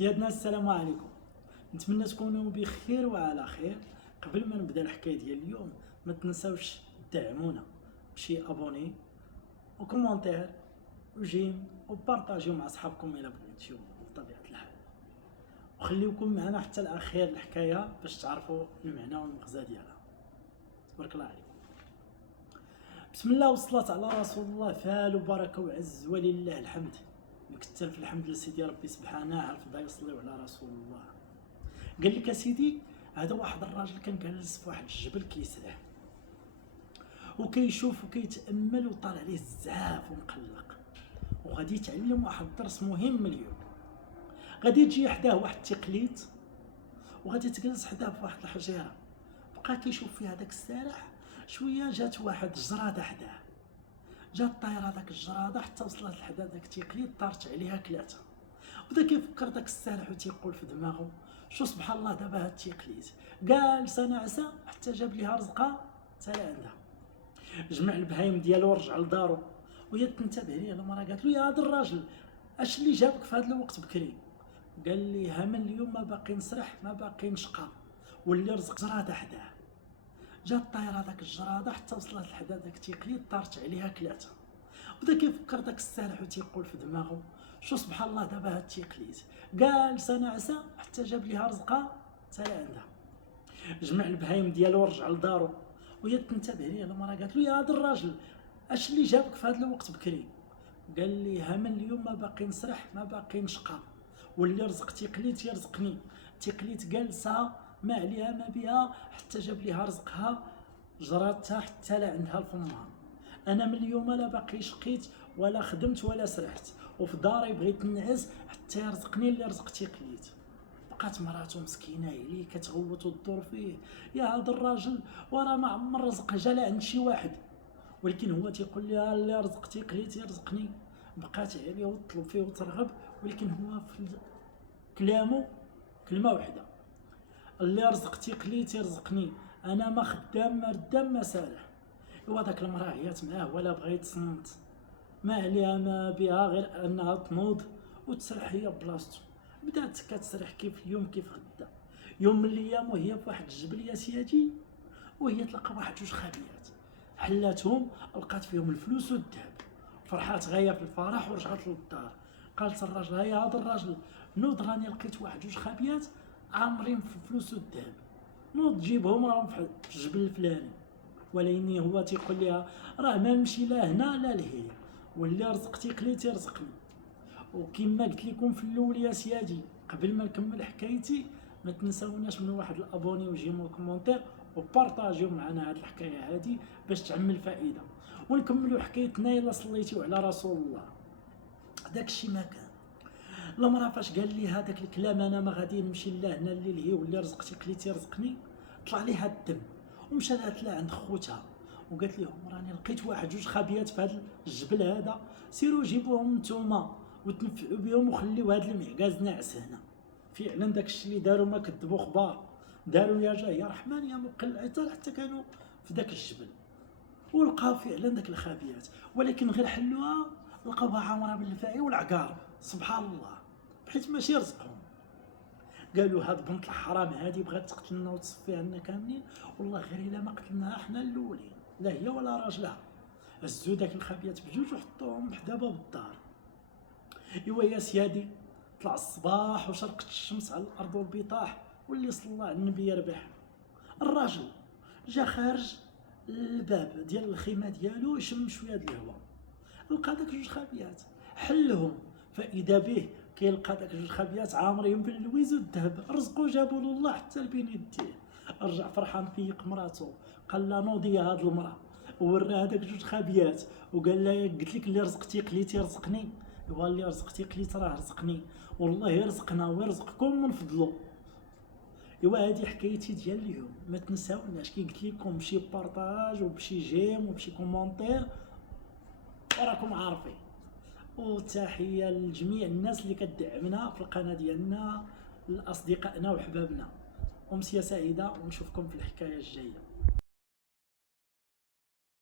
سيادنا السلام عليكم. نتمنى تكونوا بخير وعلى خير. قبل ما نبدا الحكايه ديال اليوم ما تنساوش تدعمونا بشي ابوني وكومونتير وجيم وبارطاجيو مع صحابكم الى بغيتيو بطبيعه الحال، وخليوكم معنا حتى لاخر الحكايه باش تعرفوا المعنى والمغزى ديالها. تبارك الله عليكم. بسم الله والصلاه على رسول الله، فال وبركه وعز ولله الحمد. نكثر في الحمد لسيدي ربي سبحانه، عرف بدا يصليو على رسول الله. قال لك اسيدي، هذا واحد الراجل كان جالس في واحد الجبل كيسرح وكيشوف وكيتامل وطالع عليه الزعاف ومقلق، وغادي يتعلم واحد الدرس مهم اليوم. غادي تجي حداه واحد التقليد وغادي تجلس حداه في واحد الحجيره، بقى كيشوف فيها داك السارح. شويه جات واحد الجراده حداه، جات طايره داك الجراده حتى وصلت لحدا داك التقليد، طارت عليها كلاته. بدا كيفكر داك السارح وتيقول في دماغه شو سبحان الله دابا هاد التقليد، جالس نعسى حتى جاب ليها رزقها حتى عندها. جمع البهايم ديالو ورجع لدارو، وهي تنتبه ليه المراه قالت له يا هذا الراجل اش اللي جابك في هذا الوقت بكري؟ قال لي ها من اليوم ما باقي نسرح ما باقي نشقى، واللي رزق جراده حداه. جات طايره داك الجراده حتى وصلت لحدا داك التقليد، طارت عليها كلاته. بدا كيفكر داك السارح وتيقول في دماغه شو سبحان الله دابا هاد التقليد، جالس نعسى حتى جاب ليها رزقها حتى عندها. جمع البهايم ديالو ورجع لدارو، وهي تنتبه ليه المراه قالت له يا هذا الراجل اش اللي جابك في هذا الوقت بكري؟ قال لي ها من اليوم ما باقي نسرح ما باقي نشقى، واللي رزق تقليد يرزقني. تقليد جالسه ما عليها ما بها حتى جاب ليها رزقها، جراتها حتى لا عندها الفمها. انا من اليوم لا باقي شقيت ولا خدمت ولا سرحت، وفي داري بغيت نعس حتى يرزقني اللي رزق تقليد. بقات مراتو مسكينه عليه كتغوت وتدور فيه، يا هذا الراجل وراه ما عمر رزق جا لا عند شي واحد، ولكن هو تيقول لها اللي رزق تقليد يرزقني. بقات عليه وتطلب فيه وترغب، ولكن هو في كلامه كلمه واحده، اللي رزق تقليد يرزقني، انا ما خدام ما ردام ما سارح. ايوا داك المراه عيات معاه ولا بغيت تصنت، ما عليها ما بها غير انها تنوض وتسرح هي بلاصتو. بدات كتسرح كيف اليوم كيف غدا. يوم من الايام وهي في واحد الجبل يا سيادي، وهي تلقى واحد جوج خابيات، حلاتهم لقات فيهم الفلوس والذهب، فرحات غايه في الفرح ورجعت للدار. قالت الراجل هيا هذا الراجل نوض راني لقيت واحد جوج خابيات عامرين في الفلوس والذهب، نوض جيبهم راهم في الجبل الفلاني. ولكن هو تيقول لها راه ما نمشي لا هنا لا لهي، واللي رزق تقليد يرزقني. وكما قلت لكم في الاول يا سيادي قبل ما نكمل حكايتي، ما تنساوناش من واحد الابوني وجيمو كومونتير وبارطاجيو معنا هاد الحكايه هادي باش تعم الفائده، ونكملوا حكايتنا الا صليتيو على رسول الله. داكشي ما كان. المراه فاش قال لي هذاك الكلام انا ما غادي نمشي لا هنا لا لهي واللي رزق تقليد يرزقني، طلع ليها الدم ومشى لها عند خوتها وقالت لهم راني لقيت واحد جوج خابيات في هذا الجبل هذا، سيروا جيبوهم نتوما وتنفعوا بهم وخليو هذا المعكاز ناعس هنا. فعلا داكشي اللي داروا ما كذبوا خبار، داروا يا جاه يا رحمن يا مقل العطار حتى كانوا في داك الجبل ولقاو فعلا داك الخابيات، ولكن غير حلوها لقاوها عامره بالفاعي والعقار سبحان الله، بحيث ماشي رزقهم. قالوا هاد بنت الحرام هادي بغات تقتلنا وتصفيها لنا كاملين، والله غير الا ما قتلناها حنا الاولين، لا هي ولا راجلها. هزوا داك الخابيات بجوج وحطوهم حدا باب الدار. ايوا يا سيادي طلع الصباح وشرقت الشمس على الارض والبطاح، واللي صلى على النبي يربح. الراجل جا خارج الباب ديال الخيمه ديالو يشم شويه د الهواء، لقى داك جوج خابيات حلهم، فاذا به كيلقى داك جوج خابيات عامرين باللويز والذهب، رزقو جابوا له الله حتى لبين يديه. رجع فرحان فيق مراتو، قال لها نوضي يا هاد المراه، وراها داك جوج خابيات وقال لها قلت لك اللي رزقتي قليتي يرزقني، ايوا اللي رزقتي قليت راه رزقني، والله يرزقنا ويرزقكم من فضله. ايوا هادي حكايتي ديال اليوم، ما تنساوناش كي قلت لكم بشي بارطاج وبشي جيم وبشي كومونتير وراكم عارفين. وتحيه لجميع الناس اللي كتدعمنا في القناه ديالنا، لاصدقائنا وحبابنا. امسيه سعيده ونشوفكم في الحكايه الجايه.